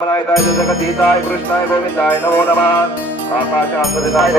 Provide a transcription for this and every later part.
नायकाय जगतीताय कृष्णाय गोविंदाय नमो नमः आकाशात्मदिताय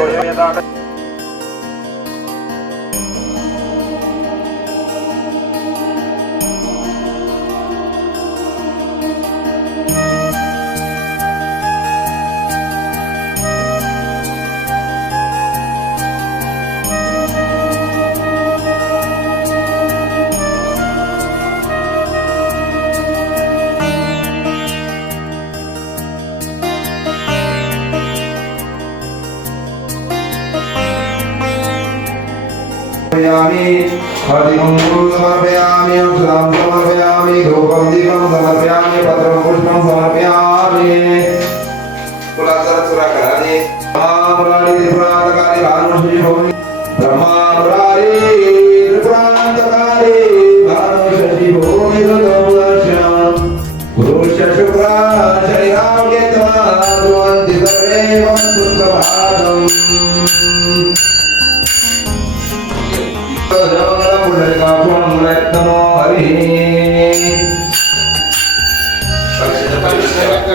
సమర్పయామి హరిం సమర్పయామి అక్షరం సమర్పయామి ధూపం దీపం సమర్పయామి పత్రం పుష్పం సమర్పయామి. కులాసర సురాకరాని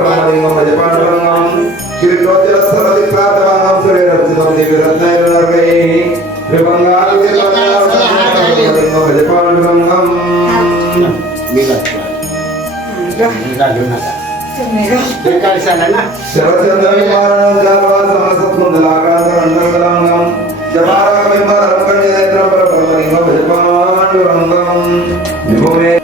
బ్రహ్మాండింగం ప్రజపాండవంగం కిరీటోజ్జల సరది ప్రాతవంగం సూర్యరత్నం దివ్యరత్నై విభంగాలు బ్రహ్మాండింగం ప్రజపాండవంగం శరచంద్ర విమానం జాలవా సమసత్ముందలాకాంత రంగంగం విభుమే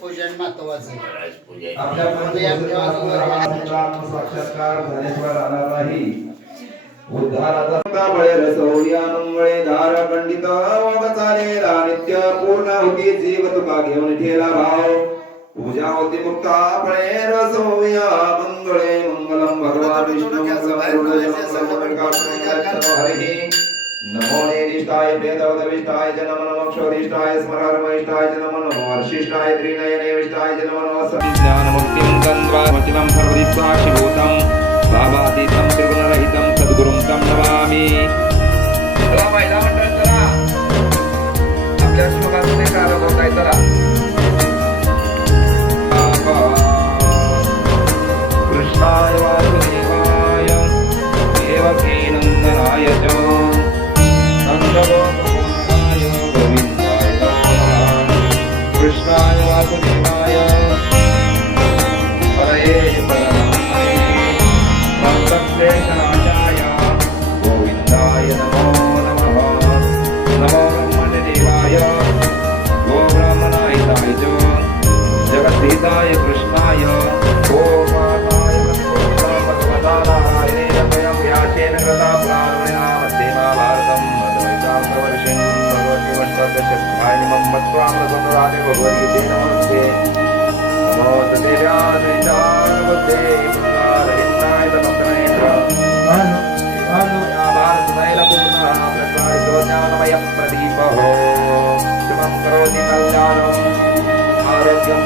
पूजन महत्वाचं आपल्या साक्षात्कार झाल्याशिवाय राहणार नाही. उद्धाराचा बळे रसौर्यानुमुळे धार खंडित मग चालेला नित्य पूर्ण होती जीव तुका घेऊन ठेला भाव. पूजा होती मुक्ता फळे रसौया मंगळे मंगलम भगवान विष्णू हरिः. नमो निष्ठाय प्रेतवदविष्ठाय च नमो मोक्षोदिष्ठाय स्मरारमयिष्ठाय च नमो नमो हर्षिष्ठाय त्रिनयने विष्ठाय च नमो नमः ज्ञानमुक्तिं गन्ध्वामचिनं सर्वदिक्साक्षिभूतं भावातीतं त्रिगुणरहितं सद्गुरुं तं नमामि। चला महिला मंडळ चला. आपल्या श्लोकातून एक चला. कृष्णाय Bravo. पुण्डारहिन्दाय तमग्नेश भारततैलपूर्णः प्रज्वालितो ज्ञानमयप्रदीपः शुभं करोति कल्याणम् आरोग्यं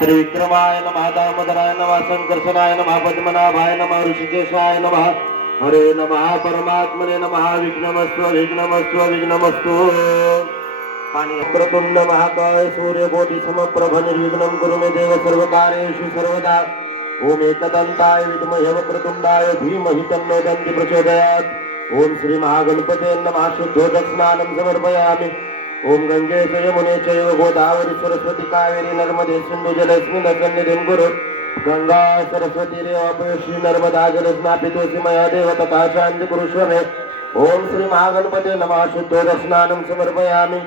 त्रिविक्रमाय नमः दामोदराय नमः संकर्षणाय नमः पद्मनाभाय नमः ऋषिकेशाय नमः हरे नमः परमात्मने नमः विघ्नमस्तु विघ्नमस्तु विघ्नमस्तु पाणी प्रतुंड महाकाय सूर्यकोटि समप्रभ निर्विघ्नं कुरु मे देव सर्वकार्येषु सर्वदा ओम एकदन्ताय विद्महे वक्रतुण्डाय धीमहि तन्नो दन्ति प्रचोदयात् ओम श्री महागणपते नमः शुद्धोदक स्नानं समर्पयामि ओम गंगे च यमुने चैव गोदावरी सरस्वती कावेरी नर्मदे सिंधु जलस्मिन् सन्निधिं गुरु गंगा सरस्वती रेवापय नर्मदा जलस्नापितोऽसि मया देव तथा शान्ति कुरुष्व मे ओम श्री महागणपते नमः शुद्धोदस्नानं समर्पयामि।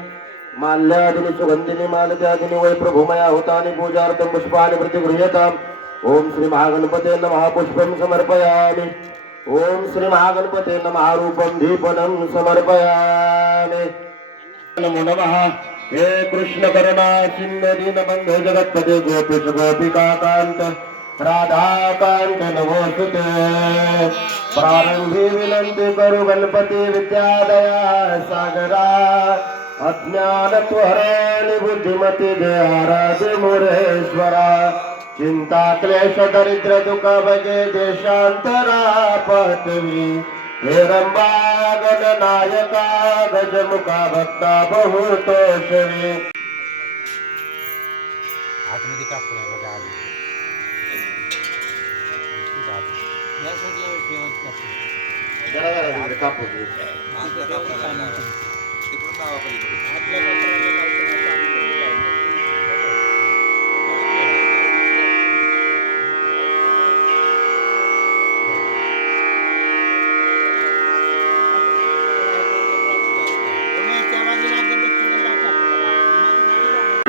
माल्यादिनि सुगन्धिनि मालत्यादिनि वै प्रभुमया हुतानि पूजार्थं पुष्पाणि प्रतिगृह्यताम्। ओम श्री महागणपते नमः पुष्पं समर्पयामि। ओम श्री महागणपते नमः रूपं दीपनं समर्पयामि। नमो नमः हे कृष्ण करुणा सिंधु दीनबंधु जगत्पते गोपीश गोपिका कांत राधाकांत नमोस्तुते प्रारंभी विनंती करु गणपति विद्यादया, सागरा अज्ञान त्वरणी बुद्धिमती दे आराधे मुरेश्वरा। चिंता क्लेश दरिद्र दुख बगे देशांतरा पटवी हे रंबा गणनायका गजमुखा भक्ता बहुतोषवी आतमध्ये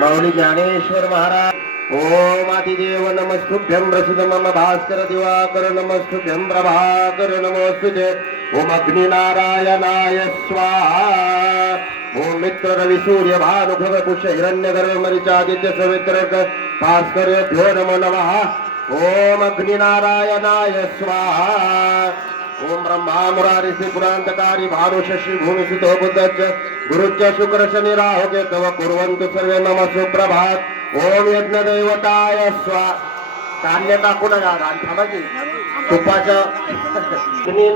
टाकू. ज्ञानेश्वर महाराज। ओम आदिदेव नमस्तुभ्यं प्रसिद्ध मम भास्कर दिवाकर नमस्तुभ्यं प्रभाकर नमोस्तुते ओम अग्निनारायणाय स्वाहा। ओम मित्र रवि सूर्य भानु भव कुश हिरण्य गर्भ मरिचादित्य सवित्र भास्कर नमो नमः। ओम अग्निनारायणाय स्वाहा। ओम ब्रह्मा मुरारी पुरांतकारी भानु शशी भूमि सुतो बुद्धच गुरुच्च शुक्र शनि राहु केतव कुर्वन्तु सर्वे नम सुप्रभात। ओम यज्ञ दैवताय स्वा धान्य टाकू नका आणि थांबा की तुपाच्या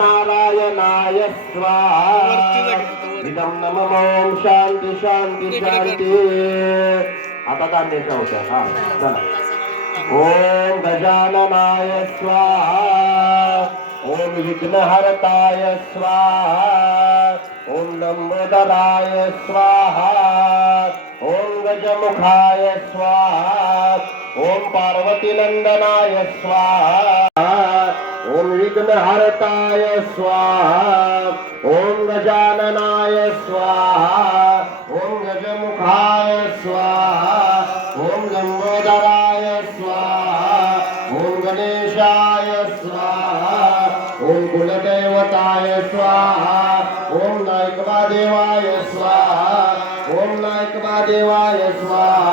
नारायणाय स्वाहा इदं नमः ओम शांती शांती शांती। आता धान्याच्या होत्या. हा, चला. ओम गजाननाय स्वाहा ओम विघ्नहरताय स्वाहा। ओम लंबोदराय स्वाहा। ओम गजमुखाय स्वाहा। ओम पार्वती नंदनाय स्वाहा। ओम विघ्नहरताय स्वाहा। ओम गजाननाय ओम कुलदैवताय स्वाहा। ओम नायकवादेवाय स्वाहा। ओम नायकवादेवाय स्वाहा।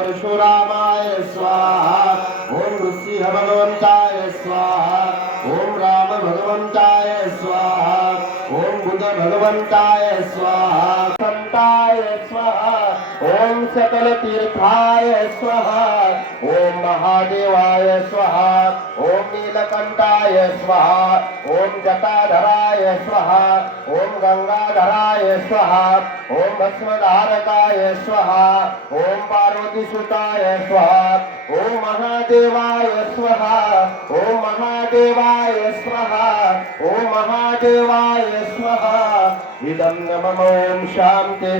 परशुरामाय स्वाहा ओम नृसिंह भगवंताय स्वाहा ओम राम भगवंताय स्वाहा ओम बुद्ध भगवंताय स्वाहा संताय स्वाहा सकल तीर्थाय स्वाहा, ओम महादेवाय स्वाहा, ओम नीलकंठाय स्वाहा, ओम जटाधराय स्वाहा, ओम गंगाधराय स्वाहा, ओम भस्मधारकाय स्वाहा, ओम पार्वतीसुताय स्वाहा, ओम महादेवाय स्वाहा, ओम महादेवाय स्वाहा, ओम महादेवाय स्वाहा। इदं नमः, ओम शांति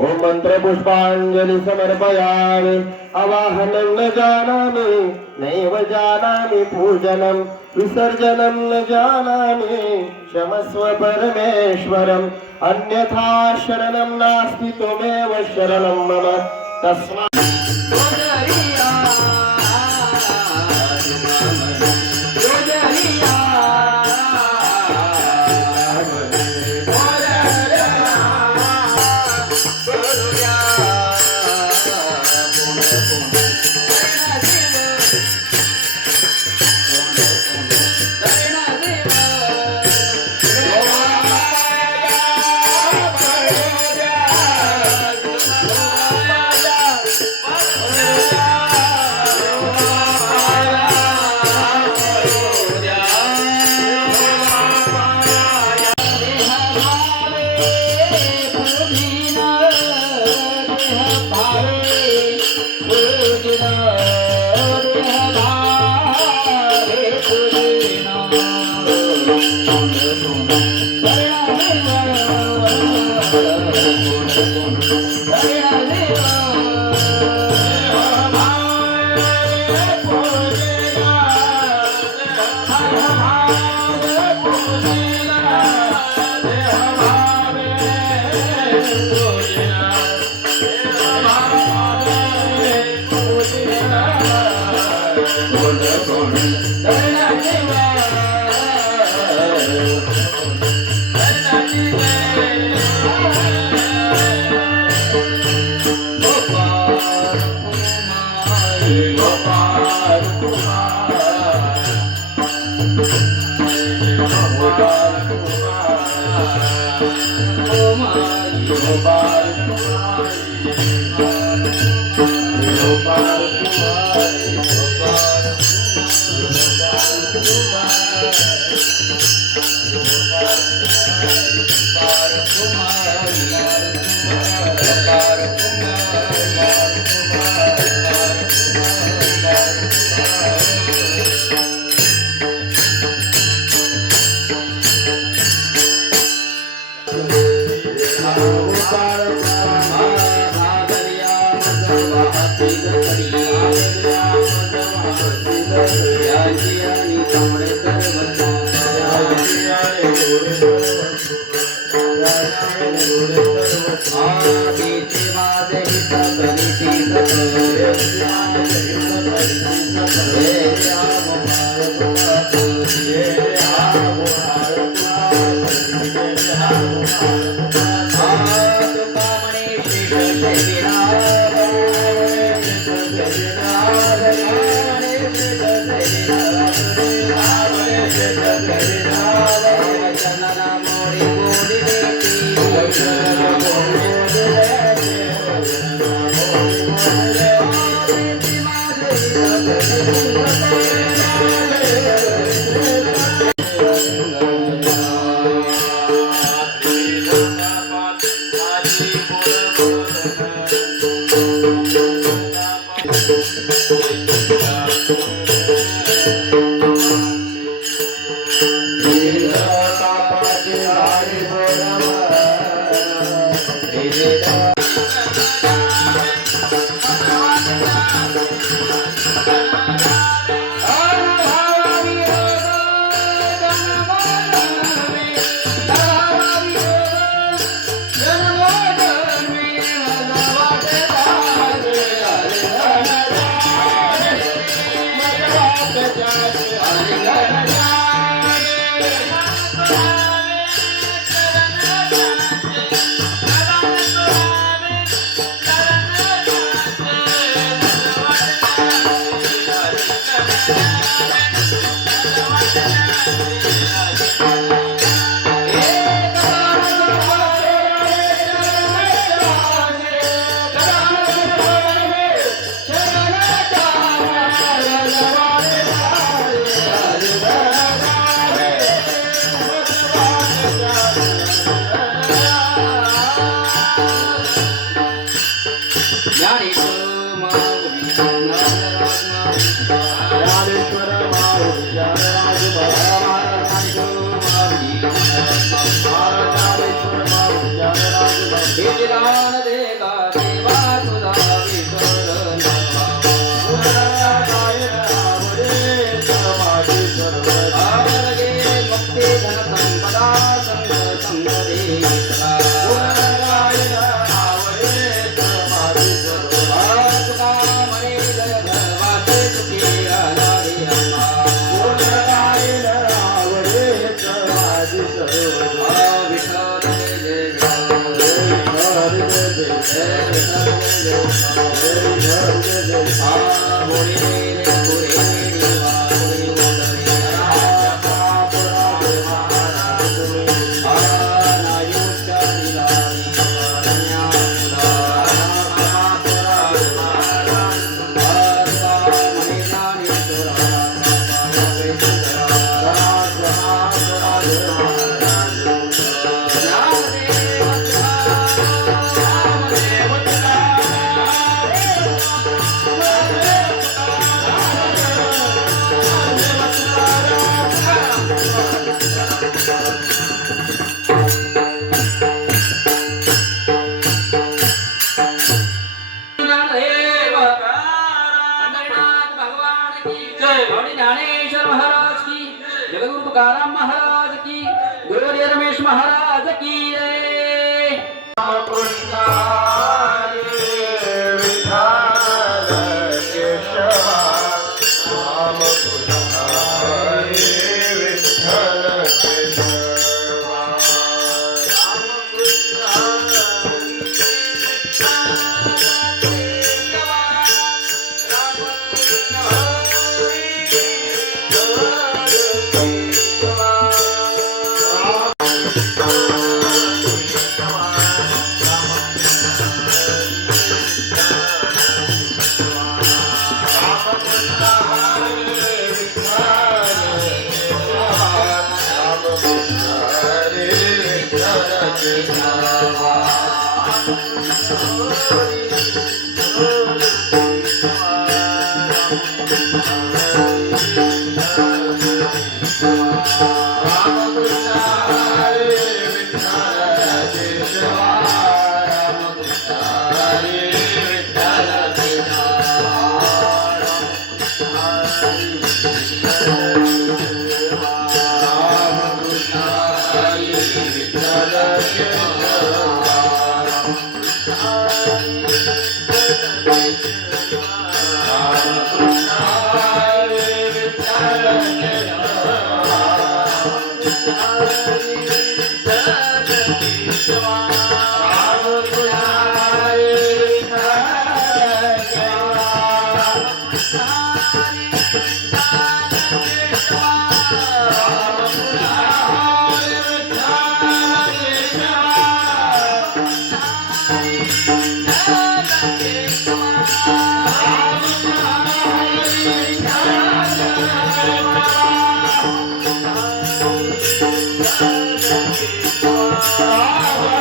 ओम मंत्र पुष्पांजलि समर्पयामि। अवाहनं न जानामि नैव जानामि पूजनं। विसर्जनं न जानामि क्षमस्व परमेश्वरम्। अन्यथा शरणं नास्ति त्वमेव शरणं मम। तस्मात् தோழ தோழ தரண ಕುಮಾರ ಕುಮಾರ ಕುಮಾರ Gracias. Johnny. 「おい!」